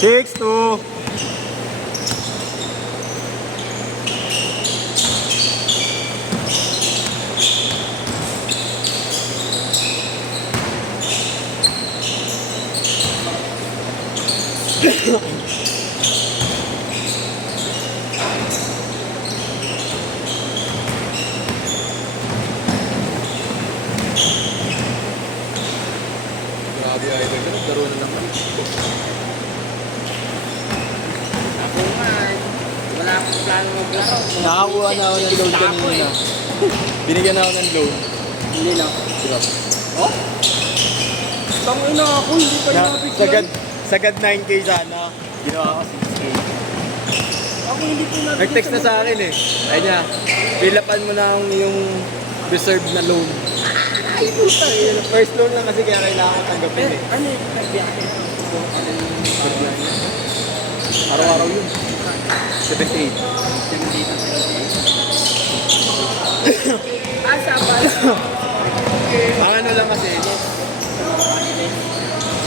Six, two. Grabe idol ka, nagkaroon na naman. Ako man, wala akong plano maglaro. Nakakuha na ako ng load kanina. Binigyan ako ng load. Hindi lang. Drop. Oh? Tangina ako, hindi pa nabigyan. Sagad 9K sana. Ginawa ko 6K. Ako hindi po nabigyan. Nag-text na sa akin eh. Ayun niya, pilapan mo na ang iyong reserve na loan. Ay, puta eh. First loan lang kasi kaya kailangan ko tanggapin eh. Ano yung nagbiyahe? Araw-araw yun. 78. Asa ba? Ang ano lang kasi,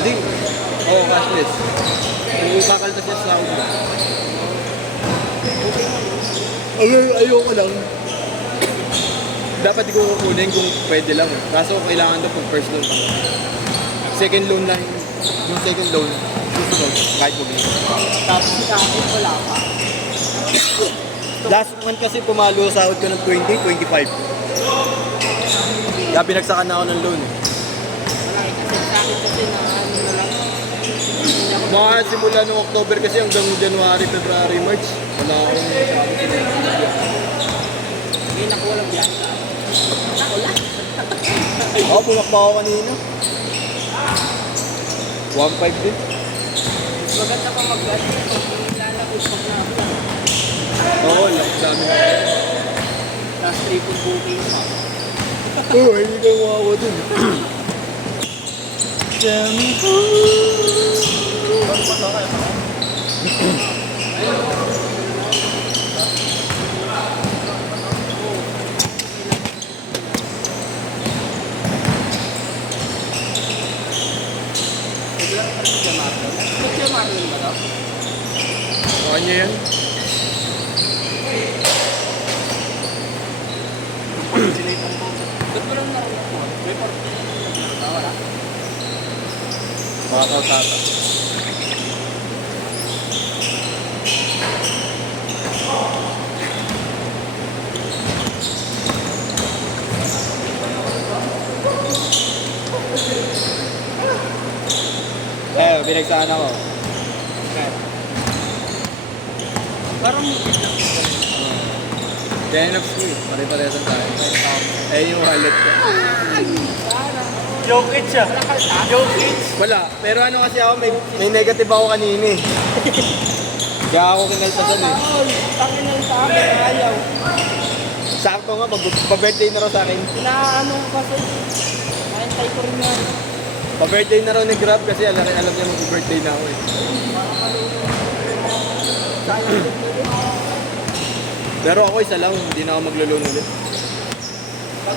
hindi. Oo, cashless. Kung kakaltas niya sa ulo. Ayoko lang. Dapat ko kukunin kung pwede lang. Kaso kailangan daw pag first loan. Second loan lang yung second loan. Susunod, kahit bumili. Tapos si Kapit wala pa. Last month kasi pumalo sahod ko ng 20, 25. Kaya pinagsakan na ako ng loan. Wala eh. Kasi sa akin kasi na ano na lang. Mga simula ng October kasi hanggang January, February, March. Wala akong Hindi na ko walang biyahe sa akin. Ako lang. Oo, pumakpa ako kanina. 1.5 din. Maganda pa mag-biyahe. Lalabos pag na ako. Oo, lang dami. Tapos triple booking pa. Oo, hindi ka umawa dun. Tell me who. Picture Marlon ba daw? Kanya yan? Ba't ko lang naroon ako? May parang wala. Baka tao tata. Binagsakan ako. Parang Denox ko eh. Pare-paresan tayo. Eh yung wallet ko. Jokic siya. Jokic. Wala. Pero ano kasi ako, may negative ako kanina eh. Kaya ako kinaltasan eh. Tangin lang sa akin, ayaw. Sakto nga, pa-birthday na raw sa akin. Inaano ko kasi. Naintay ko rin yan. Pa-birthday na raw ni Grab kasi alam niya mag-birthday na ako eh. Pero ako isa lang, hindi na ako maglo-loan ulit.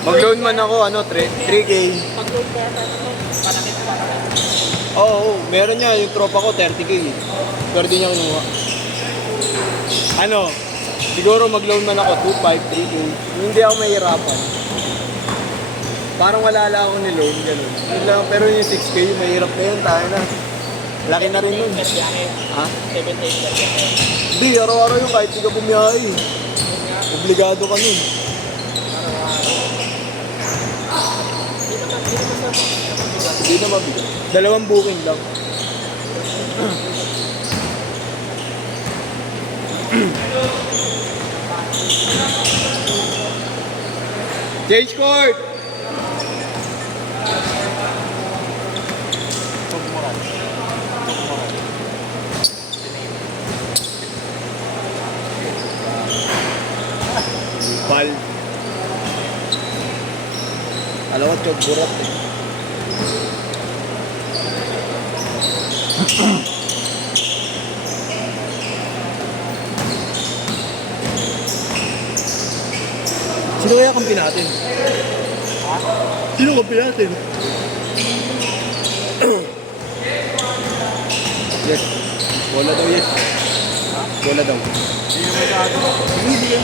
Mag-loan man ako, 3K. Pag-load kaya tayo, panakit. Oo, meron niya. Yung tropa ko, 30k. Pero di niya kinuha. Ano? Siguro mag-loan man ako, 2.5, 3K. Hindi ako mahirapan. Parang wala lang ako ni-loan, gano'n. Yun lang, pero yung 6K, mahirap na yun, tayo na. Laki na rin nun. Ha? 17 Hindi, araw-araw yung kahit di ka bumiyahe. Obligado ka nun. Hindi na mabigat. 2 booking lang. Change court! Bal. Alam mo, chog burat eh. Sino kaya kampi natin? Ha? Sino kampi natin? Yes. Bola daw, yes. Ha? Bola daw. Hindi naman sa atin. Hindi yan.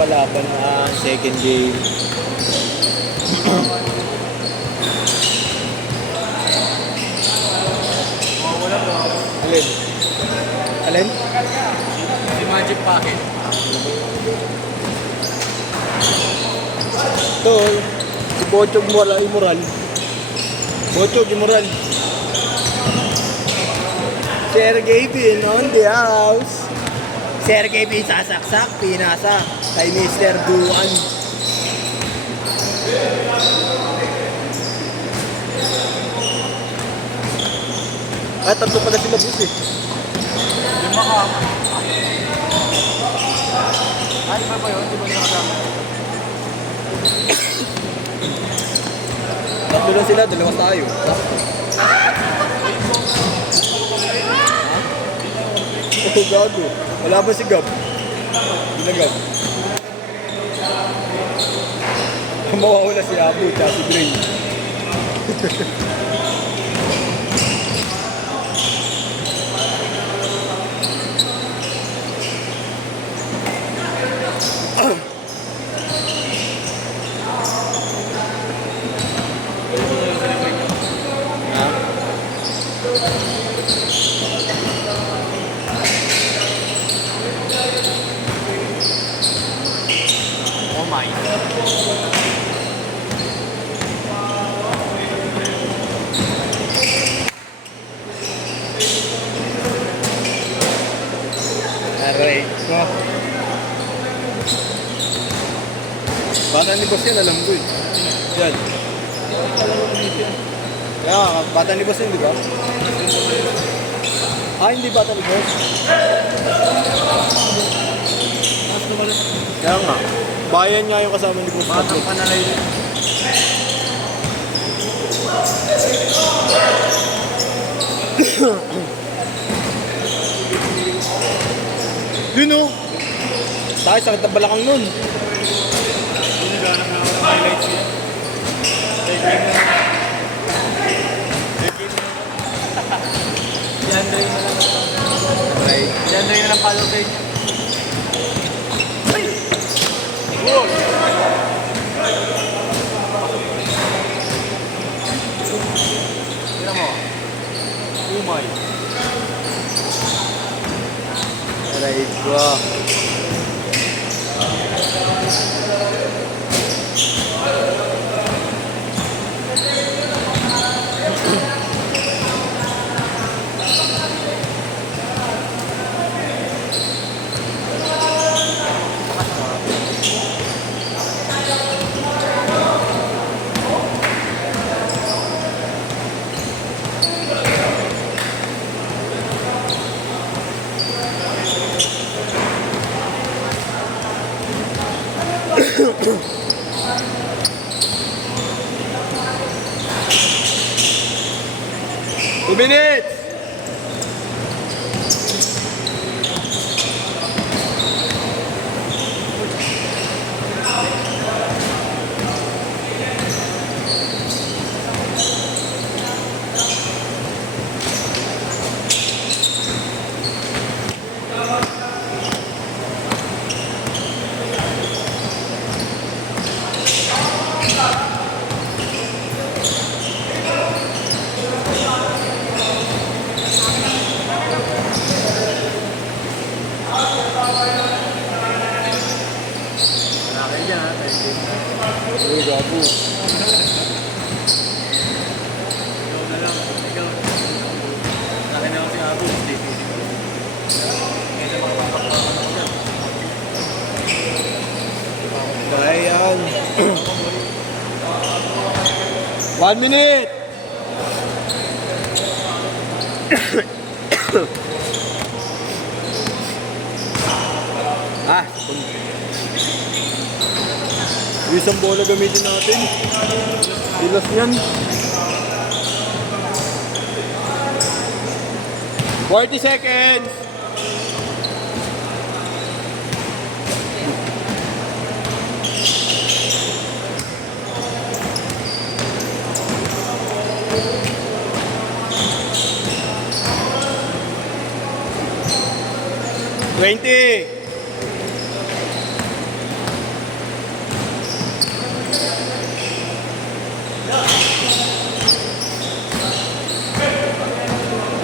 Palaban na second game. Alin? Alin? Si Magic Pocket. Ito, si Bochog Moral. Bochog Moral. Sergey Bin on the house. Sergey Bin sasaksak, pinasa kay Mr. Duan. Ay, tatlo pala sila bus eh. Lima ka. Ay, ba yun? Di ba niya kasama? Tatlo lang sila, 2 tayo. Oh, gago. Wala ba si Gab? Hindi na Gab. Mawawala si Abu at si Gray. Oh my. Aray ko. Bata ni Boss yan, alam ko eh. Yan. Kaya, bata ni Boss yan, di ba? Ah, hindi bata ni Boss. Kaya nga. Bayan nga yung kasama ni Boss. Batang panalay din. Yun o. Tayo, sakit na balakang nun. Hindi naghanap na ako ng highlights niya. Third game na. Si Andre na lang. Okay. Si Andre na lang follow page. Goal! Tira mo. Umay. Aray ko. 2 minutes! Malaki dyan ha. Uy, gago. Ikaw na lang. Ikaw. Malaki na ako si Abu. Hindi. Kaya makapapakapan ako dyan. Kaya yan. 1 minute! Ah, isang bola gamitin natin. Dilas yan. 40 seconds! Twenty.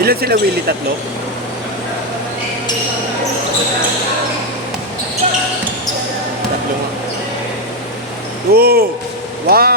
Ilan sila, Willie? Tatlo? Tatlo nga. 2, 1.